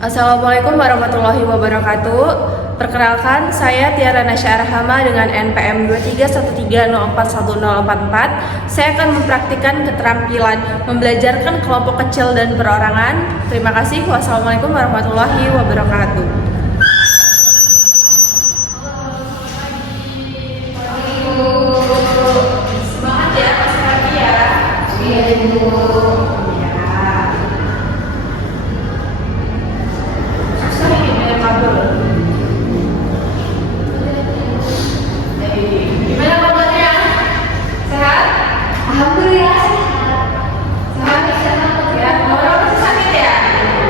Assalamualaikum warahmatullahi wabarakatuh. Perkenalkan, saya Tiara Nasya Arhama dengan NPM 2313041044. Saya akan mempraktikkan keterampilan membelajarkan kelompok kecil dan perorangan. Terima kasih. Wassalamualaikum warahmatullahi wabarakatuh. Semangat ya, masih pagi ya. Iya, Ibu. Gimana kabarnya? Sehat? Alhamdulillah Sehat? Ya, Maura masih sakit ya?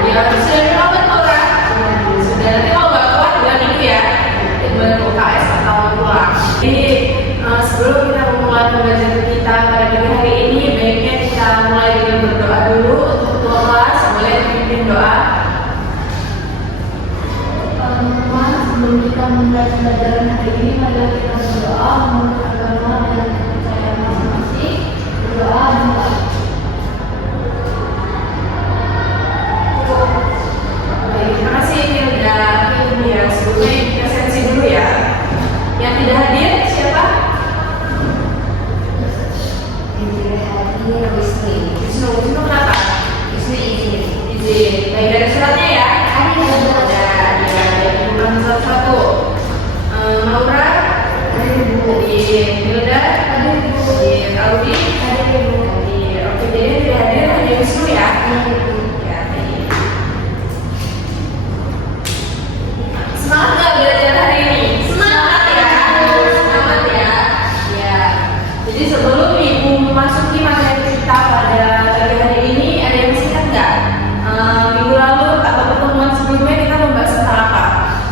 Ya, sudah dirawat Maura? Sudah, nanti kalau nggak kuat 2 minggu ya baru UKS atau pulang. Jadi, sebelum kita memulai pembelajaran kita pada pagi hari ini, baiknya kita mulai dengan berdoa dulu untuk ketua kelas. Boleh pimpin doa? sebelum kita memulai pembelajaran hari ini, mari kita berdoa menurut agama dan kepercayaan masing-masing. Berdoa doa. Baik, terima kasih Hilda. Ya, sebelumnya presensi dulu ya. Yang tidak hadir siapa? Yang tidak hadir Wisnu. Wisnu kenapa? Izin. Baik, dari suratnya ya. Ada bukan surat 1. Maura, hadir. Hilda, hadir. Audi, hadir. Oke, jadi yang tidak hadir hanya Wisnu ya. Ya, baik. Semangat nggak belajar hari ini? Semangat ya. Semangat ya. Ya. Jadi sebelum Ibu memasuki materi kita pada pagi hari ini, ada yang masih ingat nggak? Minggu lalu atau pertemuan sebelumnya kita membahas tentang apa?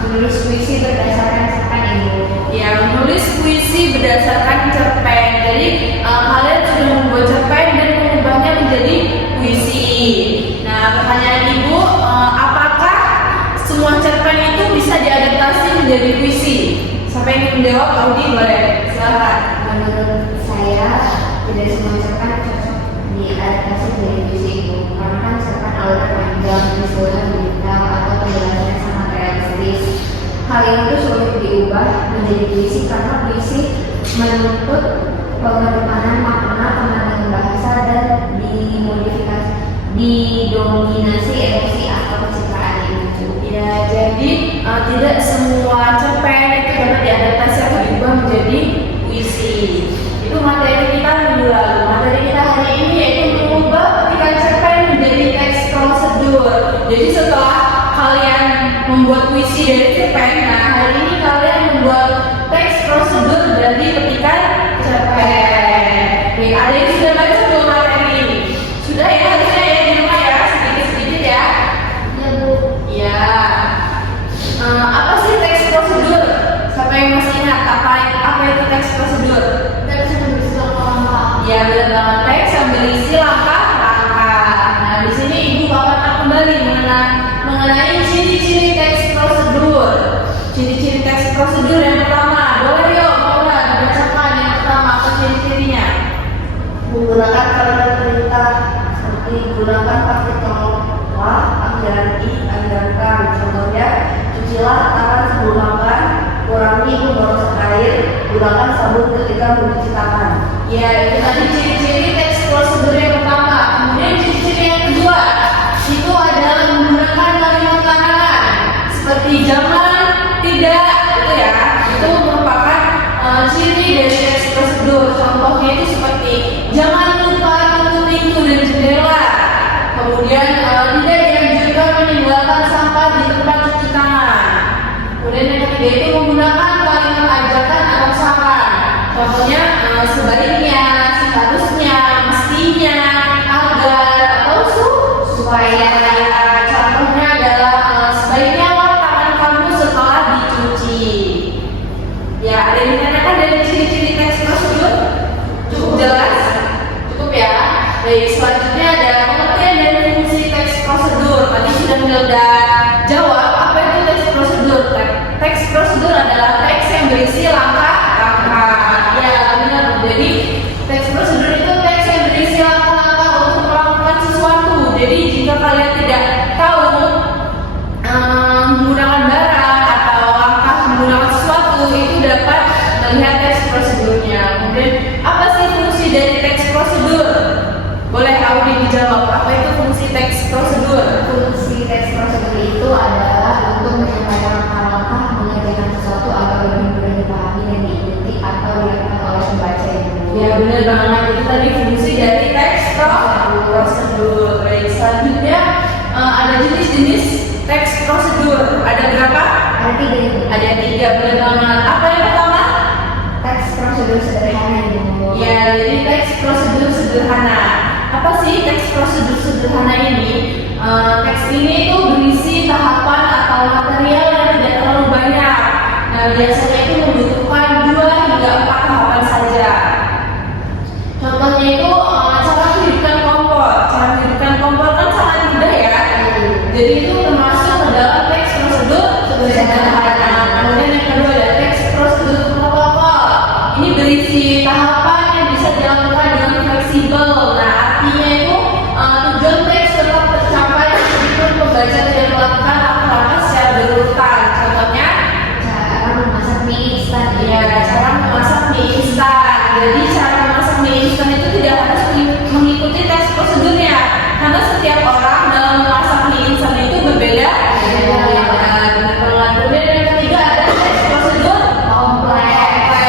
Menulis puisi berdasarkan cerpen Ibu. Ya, menulis puisi berdasarkan cerpen. Jadi kalian sudah membuat cerpen dan mengubahnya menjadi puisi. Nah, pertanyaan Ibu, apakah semua cerpen itu bisa diadaptasi menjadi puisi? Siapa yang ingin menjawab? Audi boleh. Silakan. Menurut saya, tidak semua cerpen cocok diadaptasi menjadi puisi Ibu. Karena kan cerpen alur panjang, visualnya bintang atau penjelasannya sangat realistis. Hal ini tuh sulit diubah menjadi puisi karena puisi menuntut pengedepanan makna, pengembangan bahasa, dan dimodifikasi, didominasi emosi atau pencitraan itu. Ya, jadi tidak semua cerpen itu dapat diadaptasi atau diubah menjadi puisi. Itu materi kita minggu lalu. Materi kita hari ini yaitu mengubah petikan cerpen menjadi teks prosedur. Jadi setelah kalian membuat puisi dari cerpen, nah hari ini kalian membuat teks prosedur dari petikan cerpen. Nih, ada yang sudah baca belum materi ini? Sudah ya, harusnya ya di rumah ya, sedikit-sedikit ya. Ya Bu. Ya. Apa sih teks prosedur? Siapa yang masih ingat apa itu teks prosedur? Teks yang berisi langkah-langkah. Ya, benar banget, teks yang berisi langkah-langkah. Nah, di sini Ibu akan kembali mengenai ciri-ciri teks prosedur. Ciri-ciri teks prosedur yang pertama, boleh yuk Maura dibacakan yang pertama apa ciri-cirinya? Menggunakan kalimat perintah seperti gunakan partikel wa, akhiran i, akhiran kan. Contohnya, cucilah tangan sebelum makan, kurangi pemborosan air, gunakan sabun ketika mencuci tangan. Ya, itu tadi ciri-ciri teks prosedur yang pertama. Kemudian ciri-ciri yang kedua, itu adalah menggunakan kalimat larangan seperti jangan, tidak, itu ya. Itu merupakan ciri dari teks prosedur. Contohnya itu seperti jangan lupa tutup pintu dan jendela. Kemudian tidak dianjurkan meninggalkan sampah di tempat cuci tangan. Kemudian yang ketiga itu menggunakan kalimat ajakan atau saran. Contohnya sebaliknya, seharusnya, mestinya, agar, atau supaya. Contohnya adalah sebaiknya lap tangan kamu setelah dicuci. Ya, ada yang ditanyakan dari ciri-ciri teks prosedur? Cukup jelas? Cukup ya? Baik, selanjutnya ada pengertian dari fungsi teks prosedur. Tadi sudah Hilda jawab, apa itu teks prosedur? Teks prosedur adalah teks yang berisi langkah-langkah. Ya, benar. Jadi, teks prosedur itu teks yang berisi langkah-langkah untuk melakukan sesuatu. Jadi, jika kalian tidak tahu banget. Itu tadi fungsi dari teks prosedur. Baik, selanjutnya ada jenis-jenis teks prosedur. Ada berapa? Ada 3 Ibu. Ada 3, benar banget. Apa yang pertama? Teks prosedur sederhana Ibu. Ya, jadi teks prosedur sederhana. Apa sih teks prosedur sederhana ini? Teks ini itu berisi tahapan atau material yang tidak terlalu banyak. Nah, biasanya itu membutuhkan 2 hingga 4 tahapan saja. Contohnya itu cara menghidupkan kompor. Cara menghidupkan kompor kan sangat mudah ya. Jadi itu termasuk ke dalam teks prosedur sederhana. Kemudian yang kedua ada teks prosedur protokol. Ini berisi tahapan yang bisa dilakukan dengan fleksibel. Nah, artinya itu tujuan teks tetap tercapai meskipun pembaca tidak melakukan langkah-langkah secara berurutan. Contohnya, Cara memasak mie instan. ya cara memasak mie instan. Jadi cara memasak mie instan itu tidak harus mengikuti teks prosedurnya, karena setiap orang dalam memasak mie instan itu berbeda. Kemudian yang ketiga ada teks prosedur kompleks.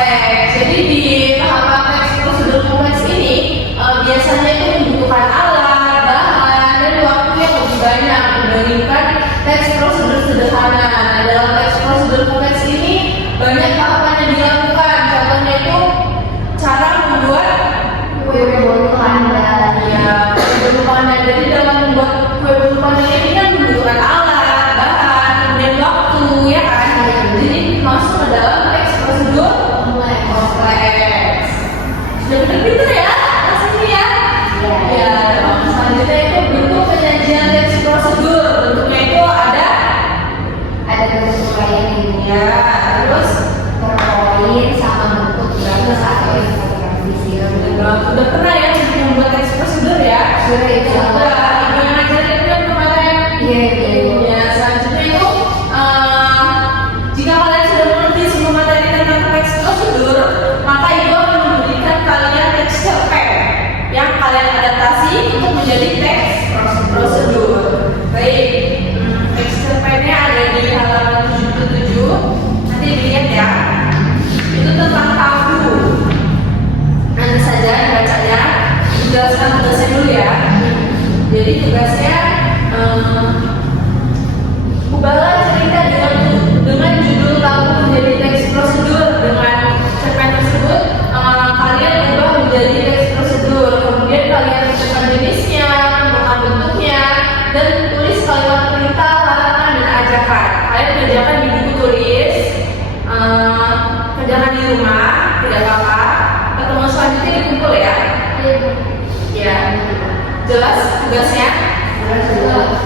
Jadi di tahapan teks prosedur kompleks ini biasanya itu membutuhkan alat, bahan, dan waktu yang lebih banyak dibandingkan teks prosedur sederhana. Nah, dalam teks prosedur kompleks ini banyak tahapan yang dilakukan. Contohnya itu cara membuat Kue bolu pandan. ya kue bolu pandan. Jadi dalam membuat kue bolu pandan ini kan membutuhkan alat, bahan, kemudian waktu, ya kan? Jadi masuk ke dalam teks prosedur kompleks. Sudah benar-benar ya, rasanya ya. Ya, selanjutnya itu bentuk penyajian teks prosedur. Bentuknya itu ada, bentuk lain Ibu. ya, terus PowerPoint sama bentuk grafis atau infografis. udah pernah ya membuat teks prosedur ya? Sudah Ibu. Sudah, ibu yang ngajarin kan kemarin. Iya Ibu. Ya, selanjutnya itu jika kalian sudah mengerti semua materi tentang teks prosedur, maka ibu akan memberikan kalian teks cerpen yang kalian adaptasi untuk menjadi teks prosedur. Baik, teks cerpennya ada di halaman 77. Nanti dilihat ya. Itu tentang tabu. Nanti saja dibacanya. Jelaskan tugasnya dulu ya. Jadi tugasnya ubahlah cerita dengan judul tabu menjadi teks prosedur. Dengan cerpen tersebut kalian ubah menjadi teks prosedur. Kemudian kalian tentukan jenisnya, tentukan bentuknya, dan tulis kalimat perintah, larangan, dan ajakan. Kalian kerjakan di buku tulis, kerjakan di rumah, tidak apa-apa. Pertemuan selanjutnya dikumpul ya. Ya, jelas tugasnya?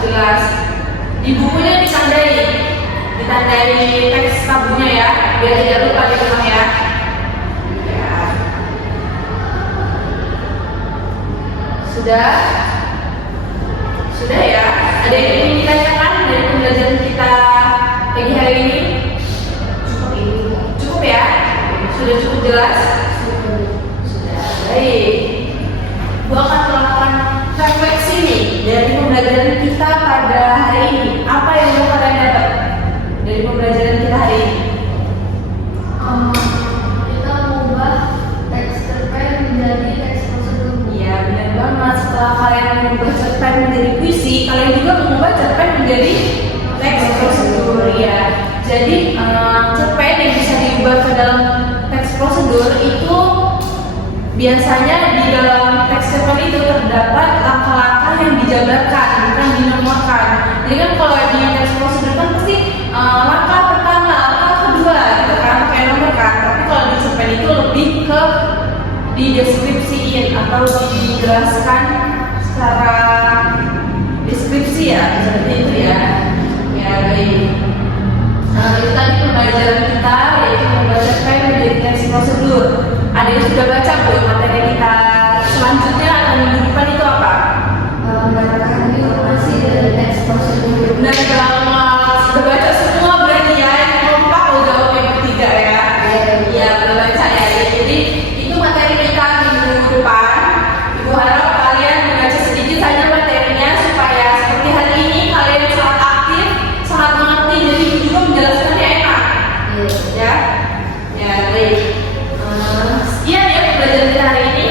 Jelas. Di bukunya ditandai teks tabunya ya, biar tidak lupa di rumah ya. Ya. Sudah ya. Ada yang ingin ditanyakan dari pembelajaran kita pagi hari ini? Cukup ya? Sudah cukup jelas? Sudah. Baik. Gua akan melakukan refleksi nih dari pembelajaran kita pada hari ini. Apa yang kalian dapat dari pembelajaran kita hari ini? Kita mengubah teks cerpen menjadi teks prosedur. Iya, benar banget. Setelah kalian mengubah cerpen menjadi puisi, kalian juga mengubah cerpen menjadi teks prosedur ya. Jadi cerpen yang bisa diubah ke dalam teks prosedur itu biasanya di dalam teks cerpen itu terdapat langkah-langkah yang dijabarkan, bukan dinomorkan. Jadi kan kalau di teks prosedur kan pasti langkah pertama, langkah kedua gitu kan, pakai nomor kan. Tapi kalau di cerpen itu lebih ke dideskripsiin atau dijelaskan secara deskripsi ya, seperti itu ya. Ya baik. Itu tadi pembelajaran kita yaitu membaca cerpen menjadi teks prosedur. Ada yang sudah baca belum materi kita selanjutnya atau minggu depan itu apa? Mendapatkan informasi dari teks prosedur. Benar banget, sudah baca semua berarti ya, yang kompak lo jawabnya bertiga ya. Iya, udah baca ya. Jadi itu materi kita minggu depan. Ibu harap kalian membaca sedikit saja materinya supaya seperti hari ini kalian sangat aktif, sangat mengerti, jadi ibu juga menjelaskannya enak. Ya, ya baik. Sekian ya pembelajaran kita hari ini.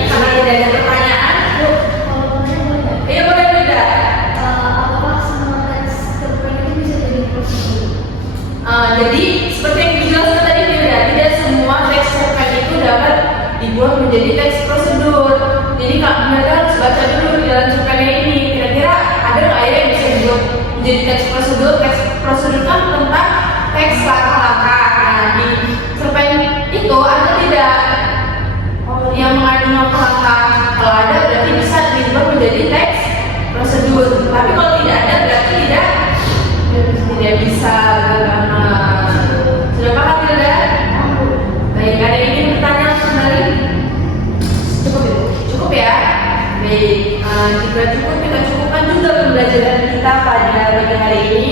Jadi seperti yang dijelaskan tadi Firda, tidak semua teks cerpen itu dapat dibuat menjadi teks prosedur. Jadi mereka harus baca dulu di dalam cerpennya ini. Kira-kira ada nggak ya yang bisa dibuat menjadi teks prosedur? Teks prosedur kan tentang teks langkah-langkah. Nah, di cerpen itu ada tidak yang mengandung langkah-langkah? Kalau ada berarti bisa dibuat menjadi teks prosedur. Tapi kalau tidak ada berarti tidak bisa. Sudah paham tidak? Baik, ada yang ingin bertanya kembali? Cukup ya? Baik, jika cukup kita cukupkan juga pembelajaran kita pada pagi hari ini.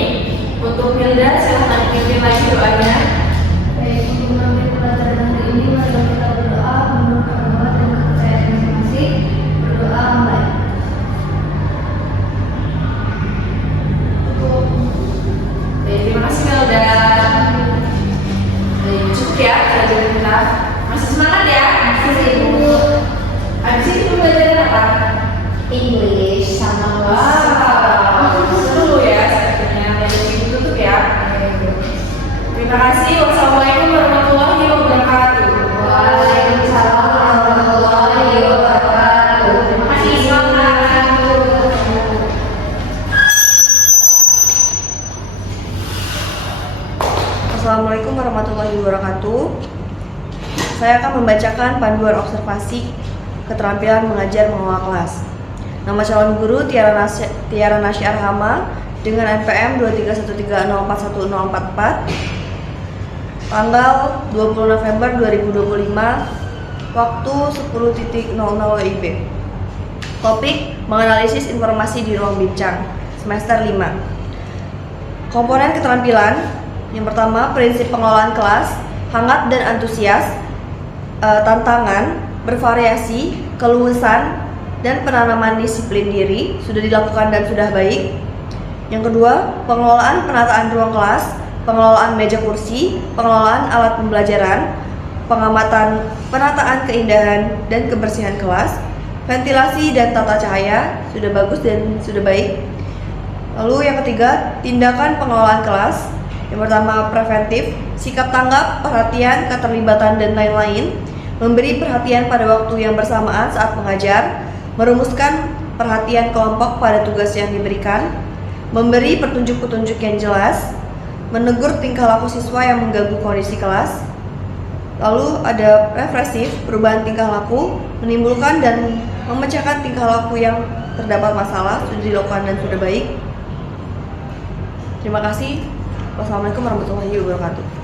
Untuk Hilda, silahkan pimpin lagi doanya. Baik, untuk mengambil pelajaran hari ini, mari kita berdoa menurut agama dan kepercayaan masing-masing. Berdoa baik. Baik, terima kasih Hilda. Baik, cukup ya pelajaran kita. Masih semangat ya? Masih Ibu. Habis ini pembelajaran apa? English sama Wow, seru ya sepertinya. Yang lebih tutup ya. Terima kasih. Wassalamualaikum warahmatullahi wabarakatuh. Waalaikumsalam warahmatullahi wabarakatuh. Terima kasih. Semangat. Assalamualaikum warahmatullahi wabarakatuh. Saya akan membacakan panduan observasi keterampilan mengajar mengelola kelas. Nama calon guru Tiara Nasy Arhama dengan NPM 231304144, tanggal 20 November 2025, waktu 10.00 WIB. Topik menganalisis informasi di ruang bincang, semester 5. Komponen keterampilan. Yang pertama, prinsip pengelolaan kelas, hangat dan antusias, tantangan, bervariasi, keluasan, dan penanaman disiplin diri sudah dilakukan dan sudah baik. Yang kedua, pengelolaan penataan ruang kelas, pengelolaan meja kursi, pengelolaan alat pembelajaran, pengamatan penataan keindahan dan kebersihan kelas, ventilasi dan tata cahaya sudah bagus dan sudah baik. Lalu yang ketiga, tindakan pengelolaan kelas. Yang pertama, preventif, sikap tanggap, perhatian, keterlibatan, dan lain-lain. Memberi perhatian pada waktu yang bersamaan saat mengajar, merumuskan perhatian kelompok pada tugas yang diberikan, memberi petunjuk-petunjuk yang jelas, menegur tingkah laku siswa yang mengganggu kondisi kelas. Lalu ada represif, perubahan tingkah laku, menimbulkan dan memecahkan tingkah laku yang terdapat masalah, sudah dilakukan dan sudah baik. Terima kasih. Wassalamualaikum warahmatullahi wabarakatuh.